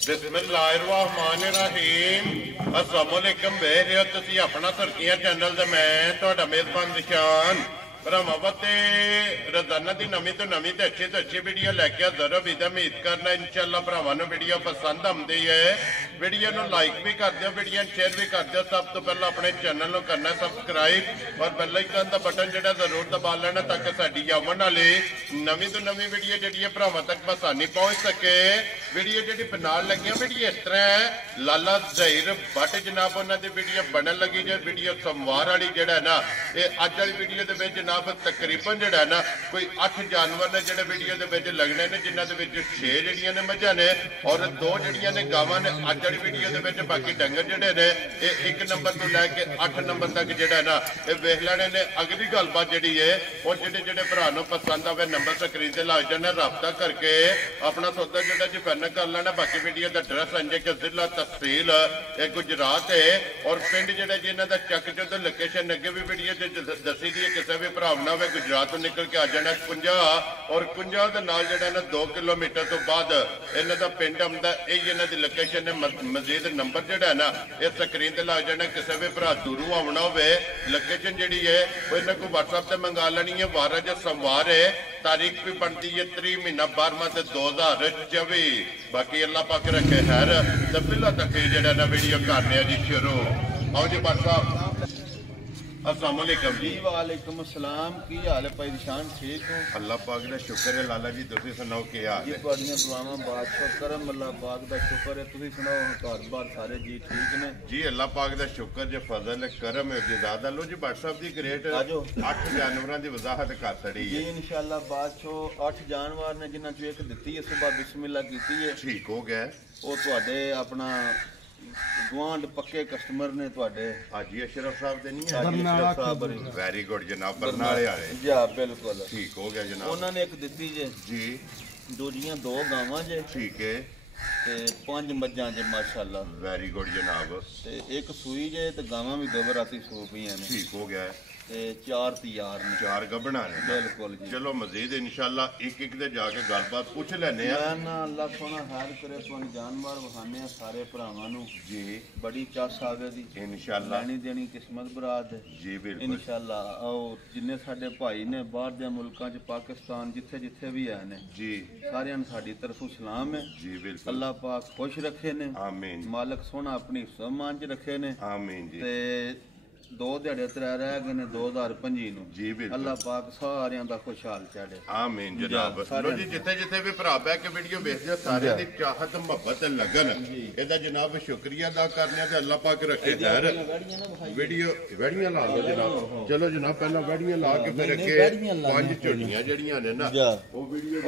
बिस्मिल्लाहिर्रहमानिर्रहीम अस्सलाम वालेकुम वेख रहे हो तुसी अपना तुर्किया चैनल ते मैं तुहाडा मेजबान निशान भरावां ते रोजाना दी नवीं तो नवीं ते अच्छी वीडियो लैके हाज़र हो। उम्मीद करना इंशाअल्लाह भरावां नूं वीडियो पसंद आउंदी है। वीडियो नूं लाइक भी कर दिओ, वीडियो शेयर भी कर दिओ। सब तो पहले अपने चैनल नूं करना सब्सक्राइब और बेल आइकन दा बटन जिहड़ा जरूर दबा लेना ताकि साडी आउण वाली नवीं तो नवीं वीडियो जिहड़ी है भरावां तक आसानी पहुंच सके। वीडियो जिहड़ी बनाउण लगी वीडियो इस तरह है, लाला ज़हीर भट्ट जनाब उन्हां दी वीडियो बनन लगी जो वीडियो सोमवार वाली जिहड़ा है ना ये अज वाली वीडियो दे विच जनाब तकरीबन जिहड़ा है ना कोई 8 जानवर ने जिहड़े वीडियो दे विच लगने ने, जिन्हां दे विच 6 जिहड़ियां ने मझां ने और 2 जिहड़ियां ने गावां ने अज वाली वीडियो दे विच। बाकी डंगर जिहड़े ने ये 1 नंबर तो लैके 8 नंबर तक जिहड़ा है ना ये वेख लेने ने। अगली गलबात जिहड़ी है और जिहड़े भरा नूं पसंद आवे नंबर स्क्रीन ते लग जाने, राबता करके अपना सौदा जिहड़ा जी फाइनल कर लेना। बाकी वीडियो का एड्रैस अंजे के जिला तहसील गुजरात है और पिंड जिहड़ा जी इन्हां दा चक चो लोकेशन अगे भी वीडियो दसी दी है। किसी भी भरा ना वे गुजरात तो निकल के आ जाना कुंजा और कुंजा दे नाल जिहड़ा ना 2 किलोमीटर तो बाद इन्हां दा पिंड आउंदा। यही इन्हां दी लोकेशन है। मजीद नंबर जिहड़ा है ना इस स्क्रीन ते लग जाना। किसी भी भरा दूरों आउणा होवे लोकेशन जिहड़ी है वो इन्हां को WhatsApp ते मंगा लेनी है। वार अज सोमवार है, तारीख भी बनती है 3 महीना 12वां 2024। बाकी अल्लाह पाक रखे खैर। तो पहला तक जिहड़ा ना वीडियो करने जी शुरू। आओ जी बात साहब, अस्सलाम वालेकुम जी। वालेकुम अस्सलाम। की हाल है भाई निशान? ठीक हो? अल्लाह पाक दा शुक्र है। लाला जी तुसीं सुनाओ की हाल है? बड़ियां दुआवां बादशाह करम अल्लाह पाक दा शुक्र है। तुसीं सुनाओ घर बार सारे जी ठीक ने? जी अल्लाह पाक दा शुक्र जे फजल है करम है ज़्यादा। लो जी WhatsApp दी ग्रेट 8 जानवरां दी वजाहत कर छड़ी है जी इंशाअल्लाह। बादशाह 8 जानवर ने जिन्हां चों एक दित्ती है सुबह बिस्मिल्लाह कीती है, ठीक हो गया। वो तुहाडे अपना गुआंढ पक्के कस्टमर ने तुहाडे हाजी अशरफ साहब दे नहीं है? अशरफ साहब वेरी गुड जनाब, बरनाले वाले जी बिल्कुल ठीक हो गया जनाब। उन्होंने एक दित्ती जे जी, दूजियां 2 गावां जे, ठीक है, ते 5 मज्जां जे माशाअल्लाह। वेरी गुड जनाब। ते एक सूई जे ते गावां भी 2 राती सू पईयां ने, ठीक हो गया। 4 तैयार ने, 4 गबना ने बिल्कुल जी। चलो मजीद इंशाअल्लाह एक दे जाके गलबात पूछ लेने आ। ना अल्लाह सोना खैर करे। तुहानू जानवर वखाने सारे भरावां नू जी बड़ी चास आवे दी इंशाअल्लाह। लेनी देनी किस्मत बरात है जी बिल्कुल इंशाअल्लाह। और जिन्ने साडे भाई ने बाहर दे मुल्कां च पाकिस्तान जिथे जिथे भी आए ने जी सारियां नू साडी तरफों सलाम है जी बिल्कुल। अल्लाह पाक खुश रखे ने, आमीन। मालिक सोना अपनी सम्मान च रखे ने, आमीन जी। ते 2 दिहाड़े 3 रह गए ने 2025 नूं जी बिल्कुल। अल्लाह पाक सारियां दा खुशहाल चाहे, आमीन जनाब। लो जी जिथे जिथे भी भरा पै के वीडियो देखदे सारे दी चाहत मोहब्बत लगन एदा जनाब शुक्रिया अदा करने ते अल्लाह पाक रखे खैर। वीडियो वैड़ियां ला लो जनाब। चलो जनाब पहला वैड़ियां ला के फिर अगे 5 झोटियां जड़ियां ने ना वो वीडियो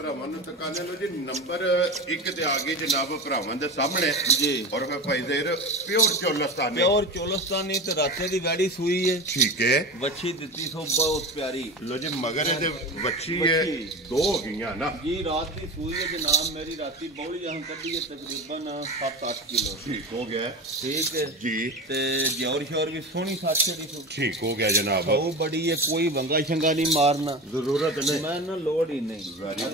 भरावां नूं तकाने। लो जी नंबर 1 ते आ गई जनाब भरावां दे सामने जी और फिर भाई ज़हीर प्योर चोलस्तानी चोलस्तानी ते राते दी वैड़ी सूई है, ठीक है। वच्छी दित्ती सो बहुत प्यारी। लो जी मगर दे वच्छी है 2 हो गईयां ना जी। रात दी सूई है जनाब मेरी, राती बौली हम कड्डी है तकरीबन 7-8 किलो, ठीक हो गया। ठीक है जी। ते जोर शोर भी सोहनी साथे दी ठीक हो गया जनाब। वो बड़ी है, कोई वंगा शंगा नहीं मारना जरूरत नहीं, मैं ना लोड ही नहीं।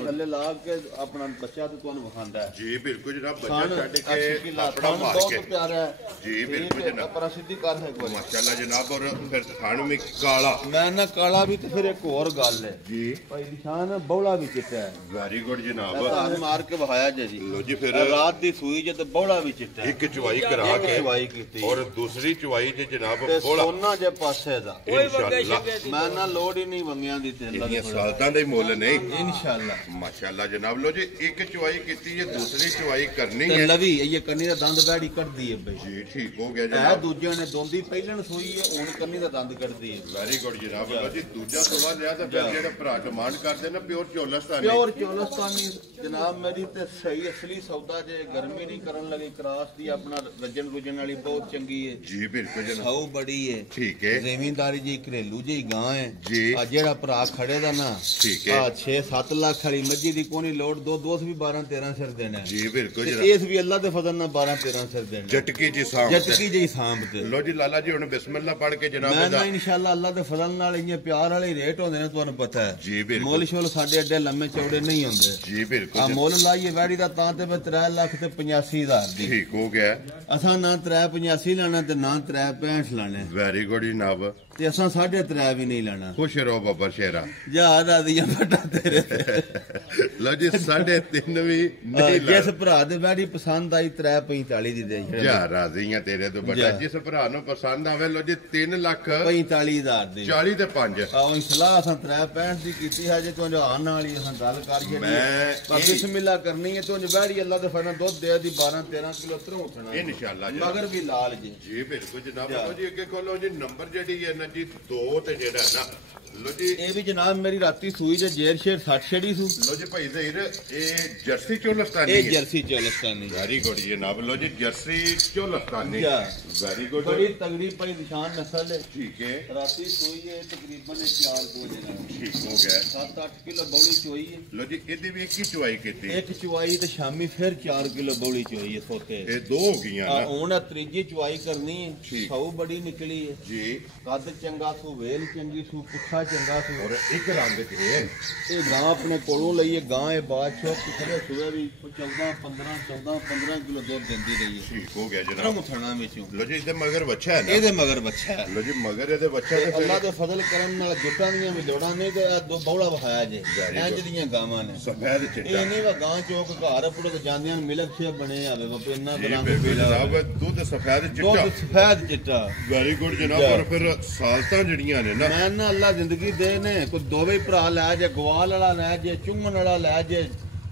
थल्ले ला के अपना बच्चा तो तुहानू वखांदा है जी बिल्कुल जनाब। बच्चा छड्ड के अपना मार के बहुत प्यारा है जी बिल्कुल जनाब। माशाअल्लाह जनाब। और फिर खान में काला मैं ना काला भी तो फिर एक और गल है जी भाई निशान बौला भी चिट्टा है। वेरी गुड जनाब। मार के बहाया जी। लो जी फिर रात दी सूई जे तो बौला भी चिट्टा है। एक चुवाई करा के चुवाई कीती और दूसरी चुवाई जे जनाब बौला सोना जे पासे दा इंशाअल्लाह। मैं ना लोड ही नहीं वंगियां दी ते अल्लाह दी सालतां दे मोल नहीं इंशाअल्लाह माशाअल्लाह जनाब। लो जी एक चुवाई कीती है, दूसरी चुवाई करनी है लवी ये करनी दा दंद बैड़ी कट दी है भाई जी ठीक हो गया जनाब। दूजे ने दोंदी पहले सोई है हुण करनी दा दंद कटदी है। वेरी गुड जनाब। जी दूजा सवा लिया तो फिर जेड़ा भरा डिमांड करदे ना प्योर चोलस्तानी जनाब मेरी ते सही असली सौदा जे गर्मी नहीं करन लगी क्रास दी अपना रजन रुजन वाली बहुत चंगी है जी बिल्कुल जनाब। सौ बड़ी है ठीक है। जमींदारी जी घरेलू जी गां है जी। आ जेड़ा भरा खड़े दा ना ठीक है 6-7 लाख वाली मज्जी दी कोनी लोड दो दोस्त भी 12-13 सिर देना जी बिल्कुल जनाब। इस भी अल्लाह दे फजल ना 12-13 सिर देना जटकी जी सांभ ते। लो जी लाला जी हुण बिस्मिल्लाह पढ़ के जनाब मैं इंशाअल्लाह अल्लाह दे फजल नाल इन्ने प्यार वाले रेट होंदे ने तुहानू पता है जी बिल्कुल। मुल शुल साडे एडे लम्मे चौड़े नहीं होंदे जी बिल्कुल। बिल्कुल मुल लाइए वैड़ी दा तां ते 3,85,000 दी ठीक हो गया असां ना 3,85 लाना ते ना 3,65 लाने वेरी गुड जनाब ते असां 3.5 भी नहीं लाना खुश रहो बाबा शेरा जहाज आदियां बटा तेरे लो जी 3.5 भी नहीं जिस भरा दे वैड़ी पसंद आई 3,45 दी दे जा राजी हां तेरे तो बड़ा जिस भरा नु पसंद आवे लो जी 3,45,000 दी 40 ते 5 आओ सलाह असां 3.65 दी कीती है जे तुहां आन वाली असां गल कर छड़ी पर बिस्मिल्लाह करनी है तुहां वैड़ी अल्लाह दे फना दुध दे दी 12-13 किलो तरह उठना इंशाअल्लाह मगर भी लाल जी बिल्कुल जनाब लो जी अगे खोलो जी नंबर जेडी है ना जी 2 ते जेड़ा ना लो जी ਇਹ ਵੀ ਜਨਾਬ ਮੇਰੀ ਰਾਤੀ ਸੂਈ ਦੇ ਜੇਰ ਸ਼ੇਰ 60 ਛੜੀ ਸੂ लो जी भाई ज़हीर ये जर्सी चोलस्तानी ਇਹ ਜਰਸੀ ਚੋਲਸਤਾਨੀ वेरी गुड जनाब लो जी जर्सी चोलस्तानी वेरी गुड बड़ी तगड़ी पई निशान नस्ल है ठीक है राती सोई है तकरीबन 4 कोजे ना ठीक हो गया 7-8 किलो बौली चोई है लो जी इदी भी एक ही चुवाई कीती एक चुवाई ते शामी फिर 4 किलो बौली चोई है सोते ये दो हो गईयां ना हुन त्रीजी चुवाई करनी है सौ बड़ी निकली है जी कद चंगा सू वेल चंगी सू पुठा चंगा सू और एक रंग के ये गां अपने कोलों लईए गां ए बादशाह पिछले सुबह भी 14-15 किलो दूध देंदी रही है ठीक हो गया जनाब मुथना विचों लो जी इदे मगर बच्चा है ना ਇਹਦੇ ਮਗਰ ਬੱਚਾ ਹੈ लो जी मगर इदे बच्चा ते ਅੱਲਾ ਦੇ ਫਜ਼ਲ ਕਰਮ ਨਾਲ ਜੁੱਟਾਂ ਦੀਆਂ ਵੀ ਲੋੜਾਂ ਨਹੀਂ ਤੇ ਦੋ ਬੌਲਾ ਵਹਾਇਆ ਜੇ ਇੰਜ ਦੀਆਂ ਗਾਵਾਂ ਨੇ सफेद ਇਹ चिट्टा ਨਹੀਂ ਵਾ ਗਾਂ ਚੋਕ ਘਰ ਪੁੜੇ ਤੇ ਜਾਂਦੀਆਂ ਮਿਲਕ ਸੇ ਬਣੇ ਆਵੇ ਬਾਪੇ ਇੰਨਾ जी ਬਣਾ बिल्कुल जनाब दूध सफेद चिट्टा ਦੁੱਧ ਸਫੈਦ ਚਿੱਟਾ वेरी गुड जनाब और फिर सालतां जड़ियां ने ना ਮੈਂ ਨਾ ਅੱਲਾ ਜ਼ਿੰਦਗੀ ਦੇ ਨੇ ਕੋਈ ਦੋਵੇਂ ਭਰਾ ਲੈ ਜੇ ਗਵਾਲ ਵਾਲਾ ਲੈ ਜੇ ਚੁੰਮਣ ਵਾਲਾ ਲੈ ਜੇ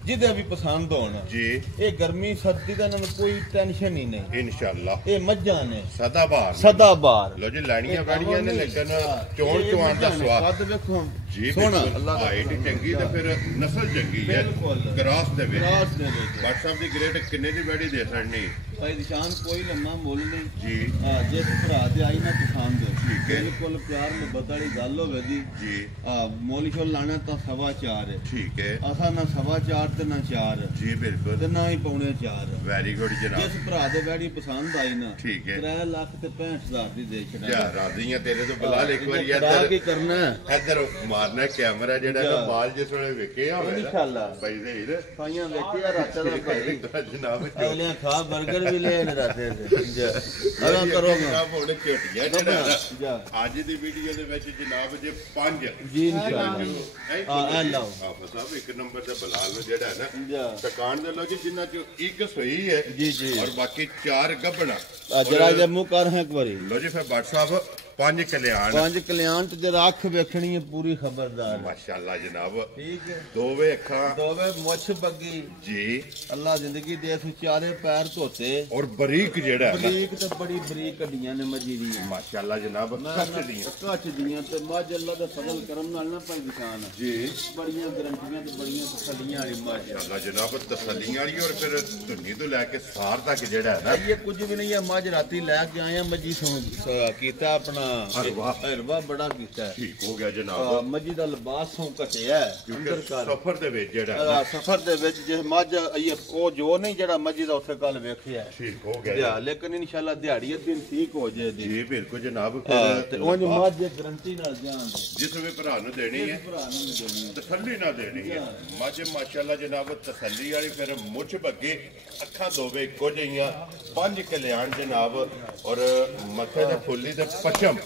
ਜਿਹਦੇ ਵੀ ਪਸੰਦ ਹੋਣ जी ਇਹ ਗਰਮੀ ਸਰਦੀ ਦਾ ਨਾ ਕੋਈ ਟੈਨਸ਼ਨ ਹੀ ਨਹੀਂ इंशाअल्लाह ਇਹ ਮੱਝਾਂ ਨੇ सदाबहार ਸਦਾ ਬਾਰ लो जी लाड़ियां वाड़ियां ने लेकिन चोण चुआन दा स्वाद ਕੱਦ ਵੇਖੋ जी सोना बिल्कुल अल्लाह दा हाइट चंगी ते फिर नस्ल चंगी है बिल्कुल क्रॉस दे विच ਰਾਸ ਦੇ ਵਿੱਚ डॉक्टर साहब दी ग्रेड किन्ने दी बैठी दे छड़नी ਭਾਈ ਨਿਸ਼ਾਨ ਕੋਈ ਲੰਮਾ ਮੁੱਲ ਨਹੀਂ जी ਹਾਂ ਜਿਸ ਭਰਾ ਦੇ ਆਈ ਨਾ ਪਸੰਦ ਠੀਕ ਹੈ। ਬਿਲਕੁਲ ਪਿਆਰ ਮੁਹੱਬਤ ਵਾਲੀ ਗੱਲ ਹੋਵੇ ਜੀ जी ਹਾਂ ਮੋਲੀ ਸ਼ੋਲ ਲਾਣਾ ਤਾਂ 4.5 ਹੈ ठीक है ਅਸਾਂ ਨਾ 4.5 ਤੇ ਨਾ 4 जी बिल्कुल ਤੇ ਨਾ ਹੀ ਪੌਣੇ 4 वेरी गुड जनाब ਜਿਸ ਭਰਾ ਦੇ ਬੈੜੀ ਪਸੰਦ ਆਈ ਨਾ ठीक है 3 ਲੱਖ ਤੇ 65,000 ਦੀ ਦੇ ਛੜਾ जा राजी हैं तेरे तो बिलाल एक बार ਕੀ इधर ਕਰਨਾ ਹੈ इधर मारना कैमरा जेड़ा ना बाल जिस वेले वेखे आ इंशाअल्लाह भाई ज़हीर ਸਾਈਆਂ ਵੇਖਿਆ ਰਾਤ ਦਾ ਭਾਈ जनाब ਅਗਲੇ ਖਾ 버ਗਰ ਵੀ ਲੈ ਨੇ ਰਾਤੇ ਦੇ ਅਰਾਂ ਕਰੋਗਾ जनाब हुण ਝੋਟੀਆਂ ਜਿਹੜਾ ਜਾ ਅੱਜ ਦੀ ਵੀਡੀਓ ਦੇ ਵਿੱਚ ਜਨਾਬ ਜੇ 5 ਜੀ ਇਨਸ਼ਾਅੱਲਾ ਆ ਲਓ ਆਪ ਸਾਹਿਬ ਇੱਕ ਨੰਬਰ ਤੇ ਬਲਾਲ ਨੂੰ ਜਿਹੜਾ ਹੈ ਨਾ ਜਾ ਦੁਕਾਨ ਦੇ ਲੋਕੀ ਜਿੰਨਾ ਚ ਇੱਕ ਸਹੀ ਹੈ ਜੀ ਜੀ ਔਰ ਬਾਕੀ 4 ਗੱਬਣਾ ਜਰਾ ਜੇ ਮੂੰਹ ਕਰ ਹੈ ਇੱਕ ਵਾਰੀ ਲੋ ਜੀ ਫਿਰ ਬੱਟ ਸਾਹਿਬ 5 ਕਲਿਆਣ 5 ਕਲਿਆਣ ਤੇ ਜਰਾ ਅੱਖ ਵੇਖਣੀ ਹੈ ਪੂਰੀ ਖਬਰਦਾਰ ਮਾਸ਼ਾਅੱਲਾ ਜਨਾਬ ਠੀਕ ਹੈ ਦੋਵੇਂ ਅੱਖਾਂ ਦੋਵੇਂ ਮੁੱਛ ਬੱਗੀ ਜੀ ਅੱਲਾ ਜ਼ਿੰਦਗੀ ਦੇ ਚਾਰੇ ਪੈਰ ਧੋਤੇ ਔਰ ਬਰੀਕ ਜਿਹੜਾ ਹੈ ਨਾ ਬਰੀਕ ਤੇ ਬੜੀ ਬਰੀਕ ਹੱਡੀਆਂ ਨੇ ਮੱਝੀ ਦੀਆਂ ਮਾਸ਼ਾਅੱਲਾ ਜਨਾਬ ਕੱਚ ਦੀਆਂ ਕੱਚ ਦੀਆਂ ਤੇ ਮੱਝ ਅੱਲਾ ਦਾ ਫਜ਼ਲ ਕਰਮ ਨਾਲ ਨਾ ਭਾਈ ਨਿਸ਼ਾਨ ਜੀ ਬੜੀਆਂ ਗਰੰਟੀਆਂ ਤੇ ਬੜੀਆਂ ਤਸੱਲੀਆਂ ਵਾਲੀ ਮੱਝ ਮਾਸ਼ਾਅੱਲਾ ਜਨਾਬ ਤਸੱਲੀਆਂ ਵਾਲੀ ਔਰ ਫਿਰ ਧੁੰਨੀ ਤੋਂ ਲੈ ਕੇ ਸਾਰ ਤੱਕ ਜਿਹੜਾ ਹੈ ਨਾ ਇਹ ਕੁਝ ਵੀ ਨਹੀਂ ਹੈ ਮੱਝ ਰਾਤੀ ਲੈ ਕੇ ਆਏ ਆ ਮੱਝੀ ਕੀਤਾ ਆਪਣਾ ਹਰਵਾ ਬੜਾ ਕੀਤਾ ਠੀਕ ਹੋ ਗਿਆ ਜਨਾਬ ਮੱਝੀ ਦਾ ਲਿਬਾਸ ਸੋਂ ਘਟਿਆ ਅੰਦਰ ਕਰ ਸਫਰ ਦੇ ਵਿੱਚ ਜਿਹੜਾ ਸਫਰ ਦੇ ਵਿੱਚ ਜੇ ਮੱਝ ਉਹ ਜੋ ਨਹੀਂ ਜਿਹੜਾ ਮੱਝੀ ਦਾ ਉੱਥੇ ਕੱਲ ਵੇਖਿਆ ਠੀਕ ਹੋ ਗਿਆ ਲੇਕਿਨ ਇਨਸ਼ਾਅੱਲਾ ਦਿਹਾੜੀ ਦਿਨ ਠੀਕ ਹੋ ਜਾਏ ਜੀ ਬਿਲਕੁਲ ਜਨਾਬ ਤੇ ਉਹ ਮੱਝ ਗਰੰਟੀ ਨਾਲ ਜਾਣ ਜਿਸ ਵੀ ਭਰਾ ਨੂੰ ਦੇਣੀ ਹੈ ਭਰਾ ਨੂੰ ਦੇਣੀ ਤਸੱਲੀ ਨਾਲ ਦੇਣੀ ਹੈ ਮੱਝ ਮਾਸ਼ਾਅੱਲਾ ਜਨਾਬ ਤਸੱਲੀ ਵਾਲੀ ਫਿਰ ਮੁੱਛ ਬੱਗੇ ਅੱਖਾਂ ਦੋਵੇਂ ਇੱਕੋ ਜਿਹੀਆਂ 5 ਕਲਿਆਣ ਜਨਾਬ ਔਰ ਮੱਥੇ ਤੇ ਫੁੱਲੀ ਤੇ ਪਛਮ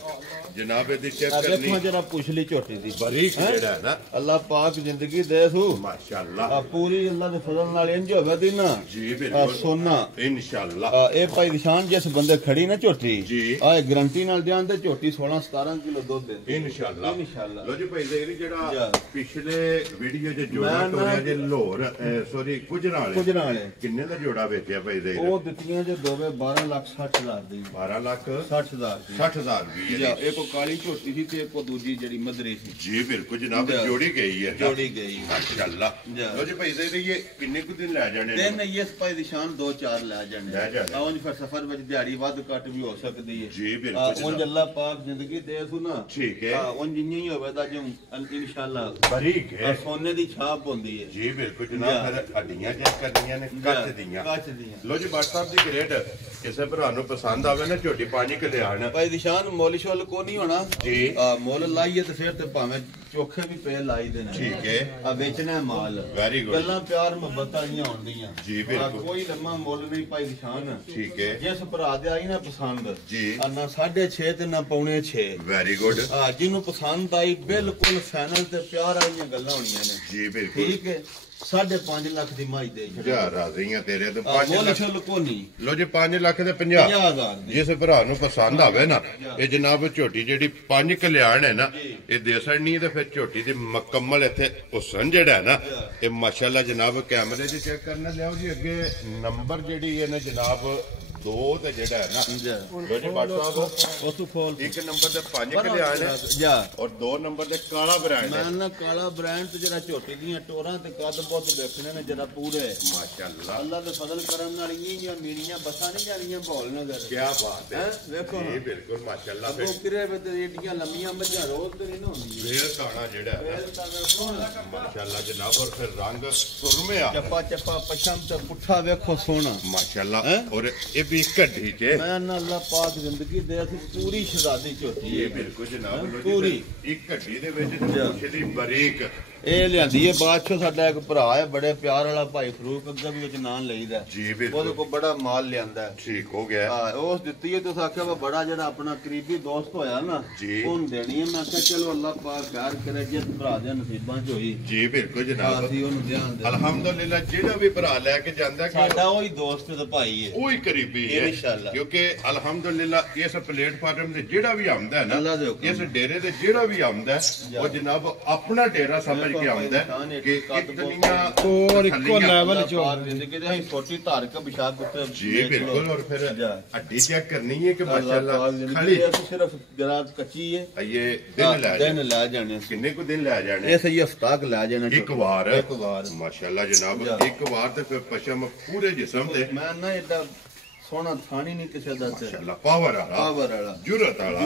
ਜਨਾਬ ਇਹਦੀ ਚੈੱਕ ਕਰਨੀ ਦੇਖੋ ਜਰਾ ਪੁੱਛਲੀ ਝੋਟੀ ਦੀ ਬਰੀਕ ਜਿਹੜਾ ਹੈ ਨਾ ਅੱਲਾ ਪਾਕ ਜ਼ਿੰਦਗੀ ਦੇ ਸੂ ਮਾਸ਼ਾਅੱਲਾ ਆ ਪੂਰੀ ਅੱਲਾ ਦੇ ਫਜ਼ਲ ਨਾਲ ਇੰਜ ਹੋਵੇ ਦੀ ਨਾ ਜੀ ਬਿਲਕੁਲ ਸੋਨਾ ਇਨਸ਼ਾਅੱਲਾ ਇਹ ਭਾਈ ਨਿਸ਼ਾਨ ਜਿਸ ਬੰਦੇ ਖੜੀ ਨਾ ਝੋਟੀ ਜੀ ਆ ਗਰੰਟੀ ਨਾਲ ਜਾਣ ਤੇ ਝੋਟੀ 16-17 ਕਿਲੋ ਦੁੱਧ ਦਿੰਦੀ ਇਨਸ਼ਾਅੱਲਾ ਇਨਸ਼ਾਅੱਲਾ ਲੋ ਜੀ ਭਾਈ ਜ਼ੇਰੀ ਜਿਹੜਾ ਪਿਛਲੇ ਵੀਡੀਓ 'ਚ ਜੋੜਾ ਤੋਰਿਆ ਜੇ ਲਾਹੌਰ ਸੌਰੀ ਗੁਜਰਾਂ ਵਾਲੇ ਕਿੰਨੇ ਦਾ ਜੋੜਾ ਵੇਚਿਆ ਭਾਈ ਜ਼ੇਰੀ ਉਹ ਦਿੱਤੀਆਂ ਜੇ ਦੋਵੇਂ 12,60,000 ਦੀ 12 ਲੱਖ 60,000 ਦੀ 60,000 ਦੀ ਹੈ ਇੱਕ ਕਾਲੀ ਝੋਟੀ ਸੀ ਤੇ ਇੱਕ ਦੂਜੀ ਜਿਹੜੀ ਮਦਰੀ ਸੀ ਜੀ ਬਿਲਕੁਲ ਜਨਾਬ ਜੋੜੀ ਗਈ ਹੈ ਜੋੜੀ ਗਈ ਮਾਸ਼ਾਅੱਲਾ ਲੋ ਜੀ ਭਾਈ ਜ਼ੇਰੀ ਇਹ ਕਿੰਨੇ ਕੁ ਦਿਨ ਲੈ ਜਾਣੇ ਦਿਨ ਇਸ ਭਾਈ ਦੀ ਸ਼ਾਨ 2-4 ਲੈ ਜਾਣੇ ਉਂਝ ਫਿਰ ਸਫਰ ਵਿੱਚ ਦਿਹਾੜੀ ਵੱਧ ਘੱਟ ਵੀ ਹੋ ਸਕਦੀ ਹੈ ਜੀ ਬਿਲਕੁਲ ਉਂਝ ਅੱਲਾ ਪਾਕ ਜ਼ਿੰਦਗੀ ਦੇ ਸੂ ਨਾ ਠੀਕ ਹੈ ਉਂਝ ਜਿੰਨੀ ਹੀ ਹੋਵੇ ਤਾਂ ਜਿਉਂ ਇਨਸ਼ਾਅੱਲਾ ਬਰੀਕ ਹੈ ਸੋਨੇ ਦੀ ਛਾਪ ਹੁੰਦੀ ਹੈ ਜੀ ਬਿਲਕੁਲ ਜਨਾਬ ਫਿਰ ਹੱਡੀਆਂ ਚੈੱਕ ਕਰਨੀਆਂ ਨੇ ਕੱਚ ਦੀਆਂ ਲੋ ਜੀ WhatsApp ਦੀ ਗ੍ਰੇਡ ਕਿਸੇ ਭਰਾ ਨੂੰ ਪਸੰਦ ਆਵੇ ਨਾ ਝੋਟੀ 5 ਕਲਿਆਣ ਭਾਈ ਨਿਸ਼ਾਨ ਮੌਲਿਸ਼ ਵਾਲ ਕੋ ਨਹੀਂ नहीं होना जी मुल लाइए तो फिर भावे चोखे भी पे लाई दे ठीक है बेचना है माल वेरी गुड गल्लां प्यार मुहब्बत नहीं होंदियां जी बिल्कुल कोई लम्मा मुल नहीं पाई निशान ठीक है जिस भरा दे आई ना पसंद जी ना 6.5 ते ना 5.5 वेरी गुड जिन्हों पसंद आई बिल्कुल फाइनल ते प्यार वाली गल्लां होनियां ने जी बिल्कुल ठीक है 5.5 लाख ਦੀ ਮਾਈ ਦੇ ਜਾ ਰਾਜ਼ੀਆਂ ਤੇਰੇ ਤੇ 5 ਲੱਖ ਕੋ ਨਹੀਂ ਲੋ ਜੀ 5 ਲੱਖ ਦੇ 50,000 ਜਿਸ ਭਰਾ ਨੂੰ ਪਸੰਦ ਆਵੇ ਨਾ ਇਹ ਜਨਾਬ ਝੋਟੀ ਜਿਹੜੀ 5 ਕਲਿਆਣ ਹੈ ਨਾ ਇਹ ਦੇਸਣ ਨਹੀਂ ਤੇ ਫਿਰ ਝੋਟੀ ਦੀ ਮੁਕੰਮਲ ਇੱਥੇ ਹੁਸਨ ਜਿਹੜਾ ਹੈ ਨਾ ਇਹ ਮਾਸ਼ਾਅੱਲਾ ਜਨਾਬ ਕੈਮਰੇ 'ਚ ਚੈੱਕ ਕਰਨਾ ਲਿਆਓ ਜੀ ਅੱਗੇ ਨੰਬਰ ਜਿਹੜੀ ਹੈ ਨਾ ਜਨਾਬ 2 ਤੇ ਜਿਹੜਾ ਹੈ ਨਾ ਲੋ ਜੀ ਬਾਟਾ ਉਸ ਤੋਂ ਖੋਲ ਇੱਕ ਨੰਬਰ ਤੇ 5 ਕਲਿਆਣ ਹੈ ਜਾ ਔਰ 2 ਨੰਬਰ ਤੇ ਕਾਲਾ ਬ੍ਰਾਂਡ ਹੈ ਮੈਂ ਨਾ ਕਾਲਾ ਬ੍ਰਾਂਡ ਤੇ ਜਿਹੜਾ ਝੋਟੀ ਦੀਆਂ ਟੋਰਾਂ ਤੇ ਕੱਦ ਬਹੁਤ ਦੇਖਣੇ ਨੇ ਜਿਹੜਾ ਪੂਰੇ ਮਾਸ਼ਾਅੱਲਾ ਅੱਲਾ ਦੇ ਫਜ਼ਲ ਕਰਮ ਨਾਲ ਇੰਨੀਆਂ ਮੀਣੀਆਂ ਬਸਾਂ ਨਹੀਂ ਜਾਣੀਆਂ ਭੌਲ ਨਗਰ ਕੀ ਬਾਤ ਹੈ ਵੇਖੋ ਜੀ ਬਿਲਕੁਲ ਮਾਸ਼ਾਅੱਲਾ ਉਹ ਕਿਰੇ ਵਿੱਚ ਏਡੀਆਂ ਲੰਮੀਆਂ ਮੱਝਾਂ ਰੋਜ਼ ਤੇ ਨਹੀਂ ਨਾ ਹੁੰਦੀਆਂ ਵੇਲ ਕਾਣਾ ਜਿਹੜਾ ਹੈ ਮਾਸ਼ਾਅੱਲਾ ਜਨਾਬ ਔਰ ਫਿਰ ਰੰਗ ਸੁਰਮੇ ਆ ਚੱਪਾ ਚੱਪਾ ਪਛਮ ਤੇ ਪੁੱਠਾ ਵੇਖੋ ਸੋਹਣਾ ਮਾਸ਼ਾਅੱਲਾ ਔਰ ਇਹ ਵੀ ਘੱਡੀ ਚ ਮੈਂ ਨਾ ਅੱਲਾ ਪਾਕ ਜ਼ਿੰਦਗੀ ਦੇ ਅਸੀਂ ਪੂਰੀ ਸ਼ਹਾਦਤ ਝੋਟੀ ਇਹ ਬਿਲਕੁਲ ਜਨਾਬ ਪੂਰੀ ਇੱਕ ਘੱਡੀ ਦੇ ਵਿੱਚ ਜਿਹੜੀ ਬਰੀਕ ਇਹ ਲਿਆਂਦੀ ਹੈ ਬਾਦਸ਼ਾਹ ਸਾਡਾ ਇੱਕ ਭਰਾ ਹੈ ਬੜੇ ਪਿਆਰ ਵਾਲਾ ਭਾਈ ਫਰੂਕ ਅੱਗਾ ਵੀ ਵਿੱਚ ਨਾਂ ਲਈਦਾ ਜੀ ਬਿਲਕੁਲ ਉਹਦੇ ਕੋਲ ਬੜਾ ਮਾਲ ਲਿਆਂਦਾ ਠੀਕ ਹੋ ਗਿਆ ਹਾਂ ਉਸ ਦਿੱਤੀ ਹੈ ਤੇ ਆਖਿਆ ਵਾ ਬੜਾ ਜਿਹੜਾ ਆਪਣਾ ਕਰੀਬੀ ਦੋਸਤ ਹੋਇਆ ਨਾ ਉਹਨੂੰ ਦੇਣੀ ਹੈ ਮੈਂ ਕਿਹਾ ਚਲੋ ਅੱਲਾਹ ਪਾਕ ਪਿਆਰ ਕਰੇ ਜਿਸ ਭਰਾ ਦੇ ਨਸੀਬਾਂ 'ਚ ਹੋਈ ਜੀ ਬਿਲਕੁਲ ਜਨਾਬ ਅਸੀਂ ਉਹਨੂੰ ਧਿਆਨ ਦੇ ਅਲਹਮਦੁਲਿਲਾ ਜਿਹੜਾ ਵੀ ਭਰਾ ਲੈ ਕੇ ਜਾਂਦਾ ਸਾਡਾ ਉਹੀ ਦੋਸਤ ਤੇ ਭਾਈ ਹੈ ਉਹੀ ਕਰੀਬੀ ਹੈ ਕਿਉਂਕਿ ਅਲਹਮਦੁਲਿਲਾ ਇਸ ਪਲੇਟਫਾਰਮ ਤੇ ਜਿਹੜਾ ਵੀ ਆਉਂਦਾ ਹੈ ਨਾ ਇਸ ਡੇਰੇ ਤੇ ਜਿਹੜਾ ਵੀ ਆਉਂਦਾ ਉਹ ਜਨਾਬ ਆਪਣਾ ਡੇਰਾ ਸਮਝ ਕੇ ਆਉਂਦਾ ਕਿ ਇਤਨੀਆਂ ਔਰ ਇੱਕੋ ਲੈਵਲ 'ਚ ਜ਼ਿੰਦਗੀ ਦੇ ਅਸੀਂ ਛੋਟੀ ਧਾਰਕ ਬਿਸ਼ਾਕ ਉੱਤੇ ਜੀ ਬਿਲਕੁਲ ਔਰ ਫਿਰ ਅੱਡੀ ਚੈੱਕ ਕਰਨੀ ਹੈ ਕਿ ਮਾਸ਼ਾਅੱਲਾ ਖੜੀ ਸਿਰਫ ਜਰਾ ਕੱਚੀ ਹੈ ਇਹ ਦਿਨ ਲੈ ਜਾਣੇ ਕਿੰਨੇ ਕੁ ਦਿਨ ਲੈ ਜਾਣੇ ਇਹ ਸਹੀ ਹਫਤਾ ਕ ਲੈ ਜਾਣੇ ਇੱਕ ਵਾਰ ਮਾਸ਼ਾਅੱਲਾ ਜਨਾਬ ਇੱਕ ਵਾਰ ਤੇ ਫਿਰ ਪਸ਼ਮ ਪੂਰੇ ਜਿਸਮ ਤੇ ਮੈਂ ਨਾ ਏਡਾ ਸੋਹਣਾ ਥਾਣੀ ਨਹੀਂ ਕਿਸੇ ਦਾ ਮਾਸ਼ਾਅੱਲਾ ਪਾਵਰ ਵਾਲਾ ਜੁਰਤ ਵਾਲਾ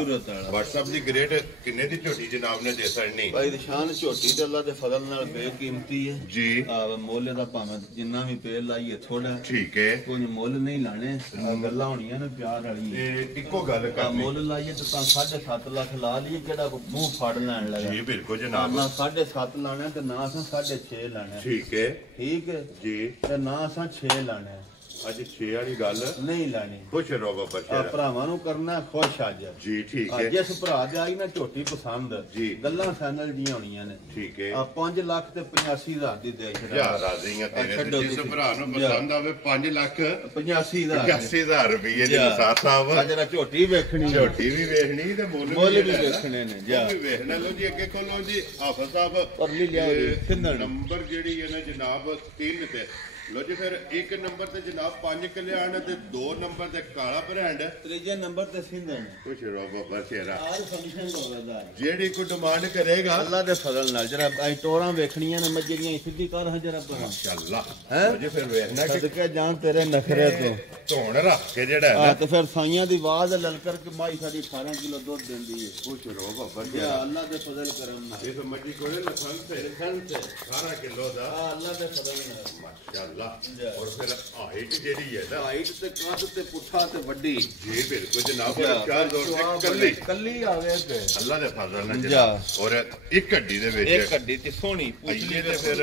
WhatsApp ਦੀ ਗ੍ਰੇਡ ਕਿੰਨੇ ਦੀ ਝੋਟੀ ਜਨਾਬ ਨੇ ਦੇ ਸਕਣੀ ਭਾਈ ਨਿਸ਼ਾਨ ਝੋਟੀ ਤੇ ਅੱਲਾ ਦੇ ਫਜ਼ਲ ਨਾਲ ਬੇਕੀਮਤੀ ਹੈ ਜੀ ਮੋਲੇ ਦਾ ਭਾਵੇਂ ਜਿੰਨਾ ਵੀ ਪੇੜ ਲਾਈਏ ਥੋੜਾ ਠੀਕ ਹੈ ਕੋਈ ਮੁੱਲ ਨਹੀਂ ਲਾਣੇ ਗੱਲਾਂ ਹੋਣੀਆਂ ਨੇ ਪਿਆਰ ਵਾਲੀ ਇਹ ਇੱਕੋ ਗੱਲ ਕਰਨੀ ਮੁੱਲ ਲਾਈਏ ਤਾਂ 7.5 ਲੱਖ ਲਾ ਲਈਏ ਕਿਹੜਾ ਮੂੰਹ ਫੜ ਲੈਣ ਲੱਗਾ ਜੀ ਬਿਲਕੁਲ ਜਨਾਬ ਨਾ 7.5 ਲਾਣਾ ਤੇ ਨਾ ਅਸਾਂ 6.5 ਲਾਣਾ ਠੀਕ ਹੈ ਜੀ ਤੇ ਨਾ ਅਸਾਂ 6 ਲਾਣਾ ਅੱਜ 6 ਵਾਲੀ ਗੱਲ ਨਹੀਂ ਲਾਣੀ ਖੁਸ਼ ਰਹੋ ਬਾਬਾ ਸ਼ੇਰਾ ਭਰਾਵਾਂ ਨੂੰ ਕਰਨਾ ਖੁਸ਼ ਅੱਜ ਜੀ ਠੀਕ ਹੈ ਜਿਸ ਭਰਾ ਦੇ ਆਈ ਨਾ ਝੋਟੀ ਪਸੰਦ ਜੀ ਗੱਲਾਂ ਫਾਈਨਲ ਦੀਆਂ ਹੋਣੀਆਂ ਨੇ ਠੀਕ ਹੈ 5 ਲੱਖ ਤੇ 85,000 ਦੀ ਦੇ ਜਾ ਰਾਜ਼ੀਆਂ ਤੇਰੇ ਤੇ ਜਿਸ ਭਰਾ ਨੂੰ ਪਸੰਦ ਆਵੇ 5 ਲੱਖ 85,000 ਰੁਪਏ ਦੇ ਨਸਾਰ ਸਾਹਿਬ ਜਿਹੜਾ ਝੋਟੀ ਵੇਖਣੀ ਵੀ ਵੇਖਣੀ ਤੇ ਮੁੱਲ ਵੀ ਵੇਖਣੇ ਨੇ ਜਾ ਵੇਖਣਾ ਲੋ ਜੀ ਅੱਗੇ ਖੋਲੋ ਜੀ ਹਾਫਿਜ਼ ਸਾਹਿਬ ਪਰਲੀ ਲਿਆਓ ਨੰਬਰ ਜਿਹੜੀ ਹੈ ਨਾ ਜਨਾਬ 3 ਤੇ ਲੋ ਜੀ ਫਿਰ ਇੱਕ ਨੰਬਰ ਤੇ ਜਨਾਬ 5 ਕਲਿਆਣ ਤੇ 2 ਨੰਬਰ ਤੇ ਕਾਲਾ ਬ੍ਰਾਂਡ ਤੀਜੇ ਨੰਬਰ ਤੇ ਸਿੰਧਨ ਕੁਛ ਰੋ ਬਾਬਾ ਸ਼ੇਰਾ ਆਹ ਫੰਕਸ਼ਨ ਹੋਵੇਗਾ ਜਿਹੜੀ ਕੋਈ ਡਿਮਾਂਡ ਕਰੇਗਾ ਅੱਲਾ ਦੇ ਫਜ਼ਲ ਨਾਲ ਜਰਾ ਅਸੀਂ ਟੋਰਾਂ ਵੇਖਣੀਆਂ ਨੇ ਮੱਝੇ ਦੀਆਂ ਸਿੱਧੀ ਕਰ ਹਾਂ ਜਰਾ ਮਾਸ਼ਾਅੱਲਾ ਹੈ ਜੀ ਫਿਰ ਵੇਖਣਾ ਕਿ ਸਦਕੇ ਜਾਨ ਤੇਰੇ ਨਖਰੇ ਤੋਂ ਧੋਣ ਰੱਖ ਕੇ ਜਿਹੜਾ ਹੈ ਤੇ ਫਿਰ ਸਾਈਆਂ ਦੀ ਆਵਾਜ਼ ਲਲਕਰ ਕੇ ਮਾਈ ਸਾਡੀ 18 ਕਿਲੋ ਦੁੱਧ ਦਿੰਦੀ ਹੈ ਕੁਛ ਰੋ ਬਾਬਾ ਸ਼ੇਰਾ ਅੱਲਾ ਦੇ ਫਜ਼ਲ ਕਰਮ ਨਾਲ ਇਹ ਮੱਝੀ ਕੋਲੇ ਲਖਨ ਤੇ 18 ਕਿਲੋ ਦਾ ਅੱਲਾ ਦੇ ਫਜ਼ਲ ਨਾਲ ਮਾਸ਼ਾਅੱਲਾ ਔਰ ਫਿਰ ਹਾਈਟ ਜਿਹੜੀ ਹੈ ਨਾ ਹਾਈਟ ਤੇ ਕੱਦ ਤੇ ਪੁੱਠਾ ਤੇ ਵੱਡੀ ਜੀ ਬਿਲਕੁਲ ਜਨਾਬ ਚਾਰ ਦੌਰ ਤੇ ਕੱਲੀ ਆਵੇ ਤੇ ਅੱਲਾ ਦੇ ਫਜ਼ਲ ਨਾਲ ਜਨਾਬ ਔਰ ਇੱਕ ਹੱਡੀ ਦੇ ਵਿੱਚ ਇੱਕ ਹੱਡੀ ਤੇ ਸੋਹਣੀ ਪੁੱਛਲੀ ਤੇ ਫਿਰ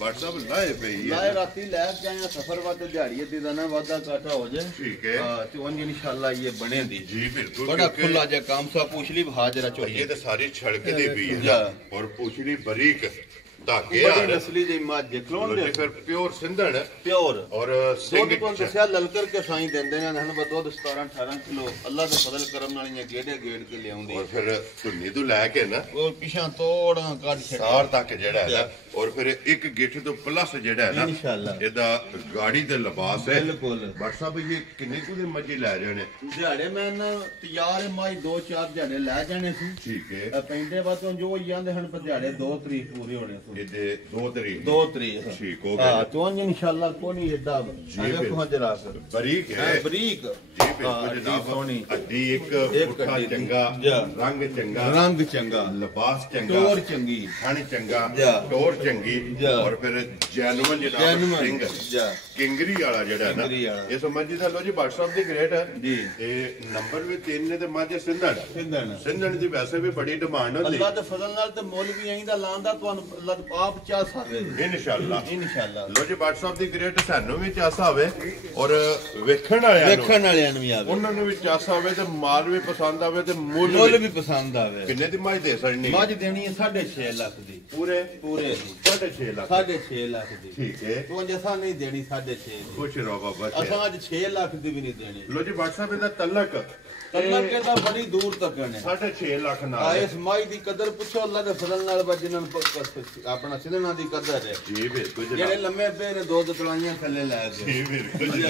WhatsApp ਲਾਏ ਪਈ ਹੈ ਲਾਏ ਰਾਤੀ ਲੈ ਕੇ ਆਇਆ ਸਫਰ ਵਾਤੇ ਦਿਹਾੜੀ ਦੀ ਦਾ ਨਾ ਵਾਦਾ ਕਾਟਾ ਹੋ ਜਾਏ ਠੀਕ ਹੈ ਤੇ ਉਹ ਇਨਸ਼ਾਅੱਲਾ ਇਹ ਬਣੇ ਦੀ ਜੀ ਬਿਲਕੁਲ ਬੜਾ ਖੁੱਲਾ ਜਿਹਾ ਕੰਮ ਸਾ ਪੁੱਛਲੀ ਹਾਜ਼ਰਾ ਚੋਈ ਇਹ ਤਾਂ ਸਾਰੀ ਛੜਕ ਦੀ ਵੀ ਹੈ ਔਰ ਪੁੱਛਲੀ ਬਰੀਕ ਧਾਗੇ ਆ ਨਸਲੀ ਦੀ ਮੱਝ ਕਲੋਨ ਦੇ ਫਿਰ ਪਿਓਰ ਸਿੰਧਣ ਪਿਓਰ ਔਰ ਸਿੰਘ ਤੋਂ ਦੱਸਿਆ ਲਲਕਰ ਕੇ ਸਾਈਂ ਦਿੰਦੇ ਨੇ ਹਨ ਦੁੱਧ 17 18 ਕਿਲੋ ਅੱਲਾ ਦੇ ਫਜ਼ਲ ਕਰਮ ਨਾਲ ਇਹ ਗੇੜੇ ਗੇੜ ਕੇ ਲਿਆਉਂਦੇ ਔਰ ਫਿਰ ਧੁੰਨੀ ਤੋਂ ਲੈ ਕੇ ਨਾ ਉਹ ਪਿਛਾਂ ਤੋੜਾਂ ਕੱਢ ਸਾਰ ਤੱਕ ਜਿਹੜਾ ਹੈ ਨਾ ਔਰ ਫਿਰ ਇੱਕ ਗਿੱਠ ਤੋਂ ਪਲੱਸ ਜਿਹੜਾ ਹੈ ਨਾ ਇਨਸ਼ਾਅੱਲਾ ਇਹਦਾ ਗਾੜੀ ਤੇ ਲਿਬਾਸ ਹੈ ਬਿਲਕੁਲ WhatsApp ਇਹ ਕਿੰਨੇ ਕੁ ਦੇ ਮੱਝੀ ਲੈ ਜਾਣੇ ਦਿਹਾੜੇ ਮੈਂ ਨਾ ਤਿਆਰ ਮਾਈ 2-4 ਦਿਹਾੜੇ ਲੈ ਜਾਣੇ ਸੀ ਠੀਕ ਹੈ ਪੈਂਦੇ ਬਾਤੋਂ ਜੋ ਜਾਂਦੇ ਹਨ ਪਰ ਦਿਹਾੜੇ 2 ਤਰੀਕ ਪੂਰੇ ਹੋਣੇ ਇਹਦੇ 2 ਤਰੀਕ 2 ਤਰੀਕ ਠੀਕ ਹੋ ਗਿਆ तो इंशाल्लाह कोनी एडा देखो जरा ਬਰੀਕ ਹੈ बरीक ਜੀ ਬਿਲਕੁਲ ਜਨਾਬ ਅੱਡੀ ਇੱਕ ਪੁੱਠਾ ਚੰਗਾ ਰੰਗ ਚੰਗਾ ਲਿਬਾਸ ਚੰਗਾ ਟੋਰ ਚੰਗੀ ਖਾਣੀ ਚੰਗਾ ਟੋਰ ਚੰਗੀ ਔਰ ਫਿਰ ਜੈਨੂਨ ਜਨਾਬ ਕਿੰਗਰੀ ਵਾਲਾ ਜਿਹੜਾ ਨਾ ਇਹ ਸਮਝੀ ਤਾਂ ਲੋ ਜੀ WhatsApp ਦੀ ਗ੍ਰੇਟ ਹੈ ਜੀ ਇਹ ਨੰਬਰ ਵੀ 3 ਨੇ ਤੇ ਮਾਝੇ ਸਿੰਧਣ ਦੀ ਵੈਸੇ ਵੀ ਬੜੀ ਡਿਮਾਂਡ ਹੁੰਦੀ ਅੱਲਾਹ ਦੇ ਫਜ਼ਲ ਨਾਲ ਤੇ ਮੁੱਲ ਵੀ ਐਂ ਦਾ ਲਾਂਦਾ ਤੁਹਾਨੂੰ ਅੱਲਾਹ ਆਪ ਚਾਹ ਸਾਵੇ ਇਨਸ਼ਾਅੱਲਾ ਲੋ ਜੀ WhatsApp ਦੀ ਗ੍ਰੇਟ ਸਾਨੂੰ ਵੀ ਚਾਸਾ ਹੋਵੇ ਔਰ ਵੇਖਣ ਵਾਲਿਆਂ ਨੂੰ ਵੀ ਆਵੇ ਉਹਨਾਂ ਨੂੰ ਵੀ ਚਾਸਾ ਹੋਵੇ ਤੇ ਮਾਲ ਵੀ ਪਸੰਦ ਆਵੇ ਤੇ ਮੁੱਲ ਵੀ ਪਸੰਦ ਆਵੇ ਕਿੰਨੇ ਦੀ ਮੱਝ ਦੇ ਸਕਣੀ ਮੱਝ ਦੇਣੀ ਹੈ 6.5 ਲੱਖ ਦੀ ਪੂਰੇ 6.5 ਲੱਖ 6.5 ਲੱਖ ਦੀ ਠੀਕ ਹੈ ਤੂੰ ਜਸਾ ਨਹੀਂ ਦੇਣੀ 6.5 ਖੁਸ਼ ਰਹੋ ਬਾਬਾ ਅਸਾਂ ਅੱਜ 6 ਲੱਖ ਦੀ ਵੀ ਨਹੀਂ ਦੇਣੀ ਲੋ ਜੀ WhatsApp ਇਹਦਾ ਤਲਕ ਇਹਦਾ ਬੜੀ ਦੂਰ ਤੱਕ ਹੈ 6.5 ਲੱਖ ਨਾਲ ਇਸ ਮਾਈ ਦੀ ਕਦਰ ਪੁੱਛੋ ਅੱਲਾਹ ਦੇ ਫਜ਼ਲ ਨਾਲ ਜਿਨ੍ਹਾਂ ਨੂੰ ਆਪਣਾ ਸਿਧਣਾ ਦੀ ਕਦਰ ਹੈ ਜੀ ਬਿਲਕੁਲ ਜਿਹੜੇ ਲੰਮੇ ਪਏ ਨੇ ਦੋ ਦਤਲਾਈਆਂ ਥੱਲੇ ਲੈ ਕੇ ਜੀ ਬਿਲਕੁਲ